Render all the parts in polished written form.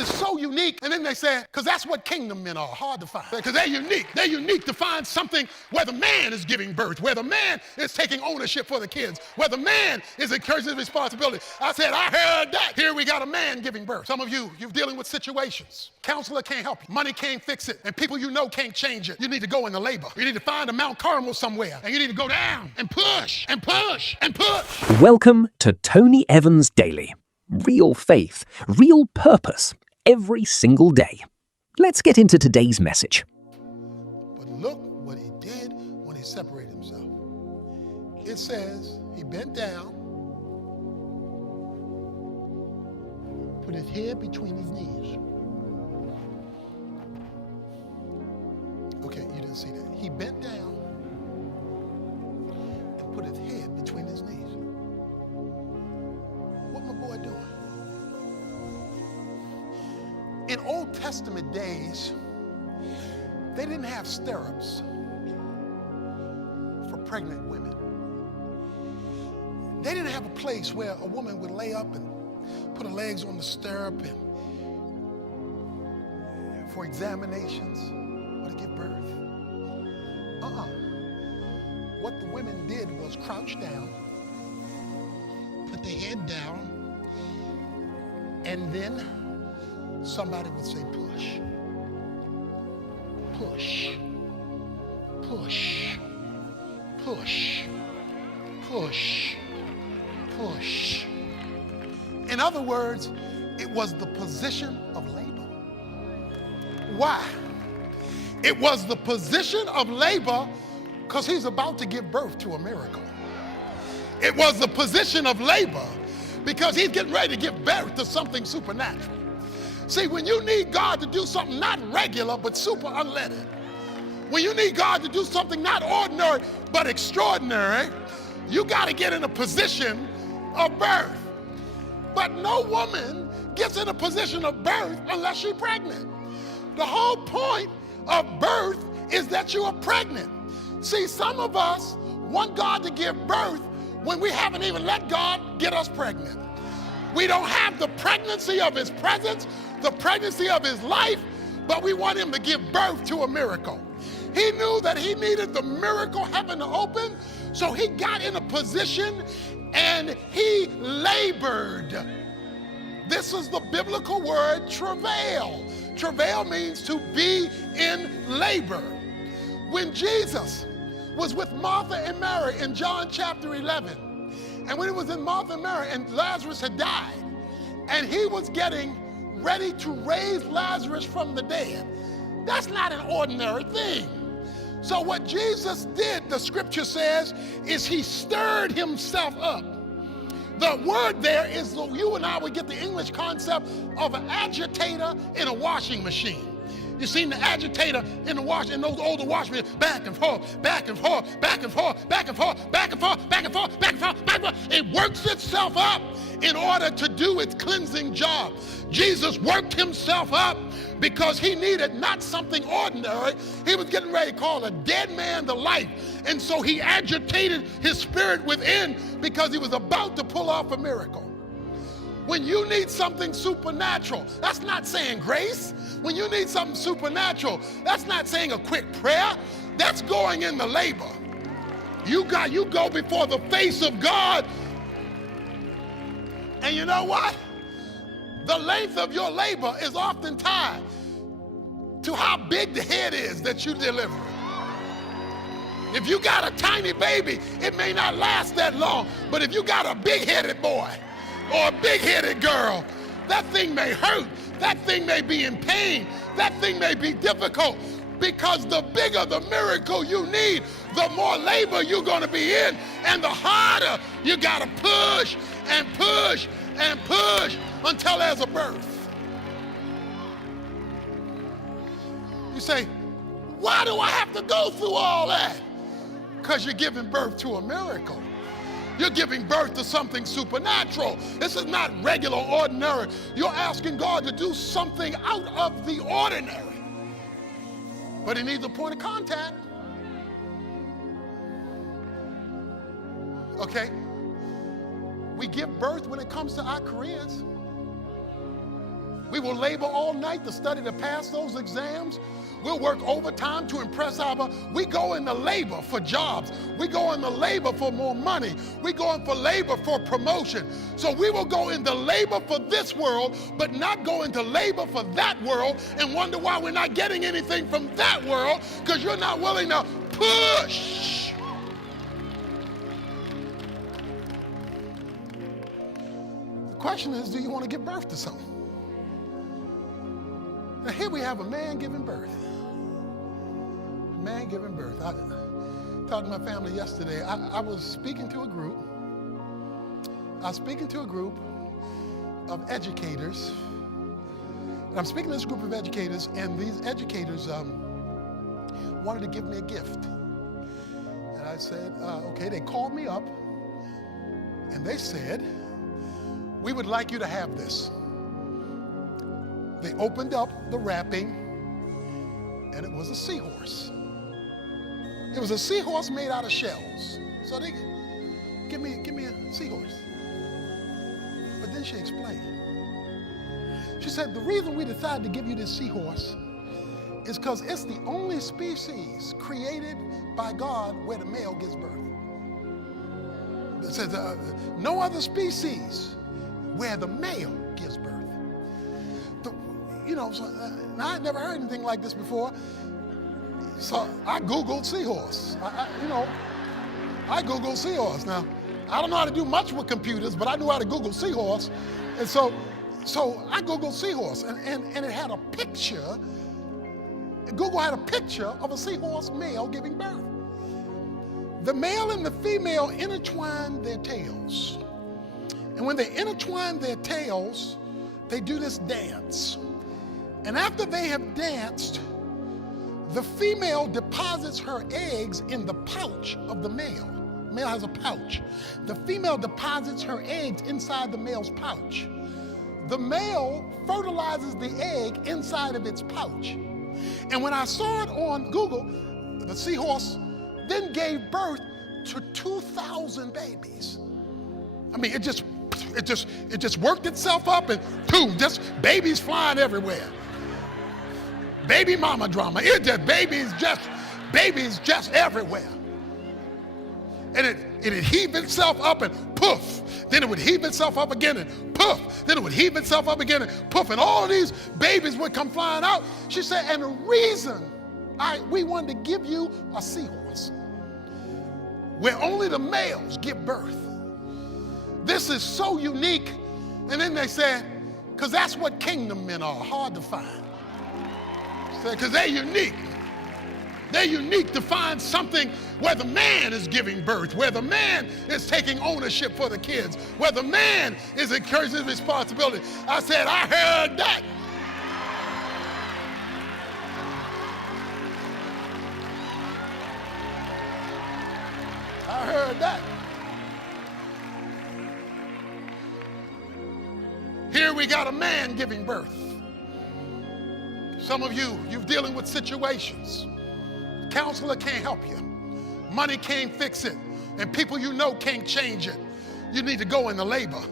is so unique. And then they say, because that's what kingdom men are, hard to find. Because they're unique. They're unique to find something where the man is giving birth, where the man is taking ownership for the kids, where the man is encouraging his responsibility. I said, I heard that. Here we got a man giving birth. Some of you, you're dealing with situations. Counselor can't help you. Money can't fix it. And people you know can't change it. You need to go into labor. You need to find a Mount Carmel somewhere. And you need to go down and push and push and push. Welcome to Tony Evans Daily. Real faith, real purpose, every single day. Let's get into today's message. But look what he did when he separated himself. It says he bent down, put his head between his knees. Okay, you didn't see that. He bent down and put his head between his knees. What my boy doing? In Old Testament days, they didn't have stirrups for pregnant women. They didn't have a place where a woman would lay up and put her legs on the stirrup and for examinations or to give birth. What the women did was crouch down, put their head down, and then somebody would say push, push, push, push, push, push. In other words, it was the position of labor. Why? It was the position of labor because he's about to give birth to a miracle. It was the position of labor because he's getting ready to give birth to something supernatural. See, when you need God to do something not regular but super unleaded, when you need God to do something not ordinary but extraordinary, you got to get in a position of birth. But no woman gets in a position of birth unless she's pregnant. The whole point of birth is that you are pregnant. See, some of us want God to give birth when we haven't even let God get us pregnant. We don't have the pregnancy of his presence, the pregnancy of his life, but we want him to give birth to a miracle. He knew that he needed the miracle heaven to open, so he got in a position and he labored. This is the biblical word travail. Travail means to be in labor. When Jesus was with Martha and Mary in John chapter 11, and when he was in Martha and Mary and Lazarus had died, and he was getting ready to raise Lazarus from the dead, that's not an ordinary thing. So what Jesus did, the scripture says, is he stirred himself up. The word there is, you and I would get the English concept of an agitator in a washing machine. You seen the agitator in the in those older washing machines, back and forth, back and forth, back and forth, back and forth, back and forth, back and forth, back and forth, back and forth. It works itself up in order to do its cleansing job. Jesus worked himself up because he needed not something ordinary. He was getting ready to call a dead man to life. And so he agitated his spirit within because he was about to pull off a miracle. When you need something supernatural, that's not saying grace. When you need something supernatural, that's not saying a quick prayer. That's going into labor. You go before the face of God. And you know what? The length of your labor is often tied to how big the head is that you deliver. If you got a tiny baby, it may not last that long. But if you got a big-headed boy or a big-headed girl, that thing may hurt. That thing may be in pain. That thing may be difficult. Because the bigger the miracle you need, the more labor you're going to be in, and the harder you got to push and push and push until there's a birth. You say, why do I have to go through all that? Because you're giving birth to a miracle. You're giving birth to something supernatural. This is not regular, ordinary. You're asking God to do something out of the ordinary. But he needs a point of contact. Okay? We give birth when it comes to our careers. We will labor all night to study to pass those exams. We'll work overtime to impress we go into labor for jobs. We go into labor for more money. We go in for labor for promotion. So we will go into labor for this world, but not go into labor for that world and wonder why we're not getting anything from that world, because you're not willing to push. The question is, do you want to give birth to something? Now here we have a man giving birth. A man giving birth. I talked to my family yesterday. I was speaking to a group. Of educators. And I'm speaking to this group of educators, and these educators wanted to give me a gift. And I said, okay. They called me up, and they said, we would like you to have this. They opened up the wrapping, and it was a seahorse. It was a seahorse made out of shells. So they give me a seahorse. But then she explained. She said, the reason we decided to give you this seahorse is because it's the only species created by God where the male gives birth. It says no other species where the male gives birth. Now I never heard anything like this before. So I Googled seahorse. I Googled seahorse. Now, I don't know how to do much with computers, but I knew how to Google seahorse. And so I Googled seahorse, and it had a picture. Google had a picture of a seahorse male giving birth. The male and the female intertwine their tails. And when they intertwine their tails, they do this dance. And after they have danced, the female deposits her eggs in the pouch of the male. The male has a pouch. The female deposits her eggs inside the male's pouch. The male fertilizes the egg inside of its pouch. And when I saw it on Google, the seahorse then gave birth to 2,000 babies. I mean, it just worked itself up, and boom, just babies flying everywhere. Baby mama drama. Babies just everywhere. And it heaved itself up and poof. Then it would heave itself up again and poof. Then it would heave itself up again and poof. And all of these babies would come flying out. She said, and the reason we wanted to give you a seahorse where only the males give birth. This is so unique. And then they said, because that's what kingdom men are, hard to find. Because they're unique. They're unique to find something where the man is giving birth, where the man is taking ownership for the kids, where the man is encouraging his responsibility. I said, I heard that. I heard that. Here we got a man giving birth. Some of you're dealing with situations. Counselor can't help you. Money can't fix it. And people you know can't change it. You need to go into labor.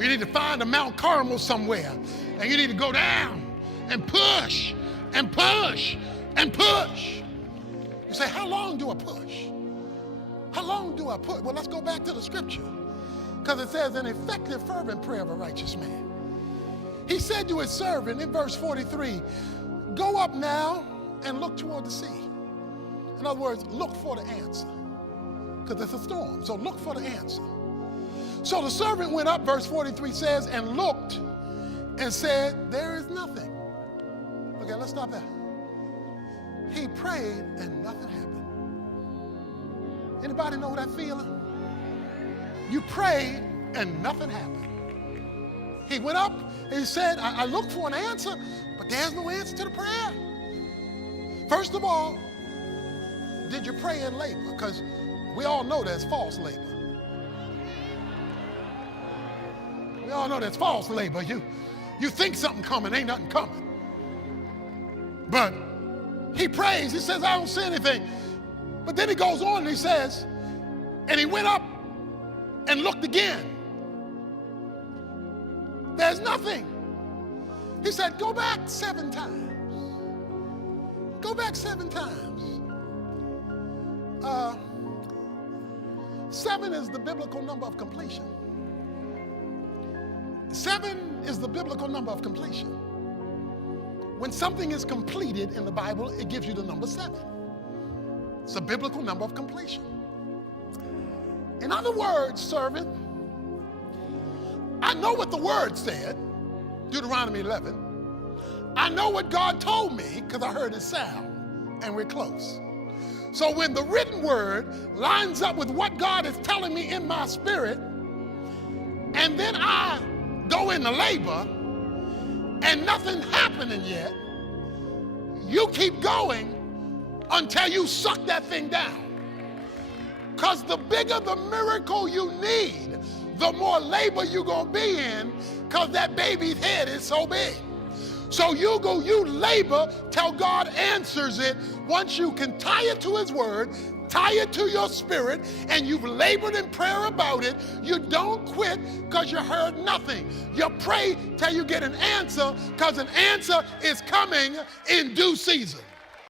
You need to find a Mount Carmel somewhere. And you need to go down and push and push and push. You say, how long do I push? How long do I push? Well, let's go back to the scripture. Because it says, an effective, fervent prayer of a righteous man. He said to his servant in verse 43, go up now and look toward the sea. In other words, look for the answer. Because it's a storm, so look for the answer. So the servant went up, verse 43 says, and looked and said, there is nothing. Okay, let's stop there. He prayed and nothing happened. Anybody know that feeling? You prayed and nothing happened. He went up and he said, I looked for an answer, but there's no answer to the prayer. First of all, did you pray in labor? Because we all know there's false labor. We all know there's false labor. You think something coming, ain't nothing coming. But he prays, he says, I don't see anything. But then he goes on and he says, and he went up and looked again. There's nothing. He said, go back 7 times. Go back 7 times. 7 is the biblical number of completion. 7 is the biblical number of completion. When something is completed in the Bible, it gives you the number 7. It's a biblical number of completion. In other words, servant, I know what the word said, Deuteronomy 11. I know what God told me because I heard his sound, and we're close. So when the written word lines up with what God is telling me in my spirit, and then I go into labor and nothing happening yet, you keep going until you suck that thing down. Because the bigger the miracle you need, the more labor you're going to be in, because that baby's head is so big. So you labor till God answers it. Once you can tie it to his word, tie it to your spirit, and you've labored in prayer about it, you don't quit because you heard nothing. You pray till you get an answer, because an answer is coming in due season.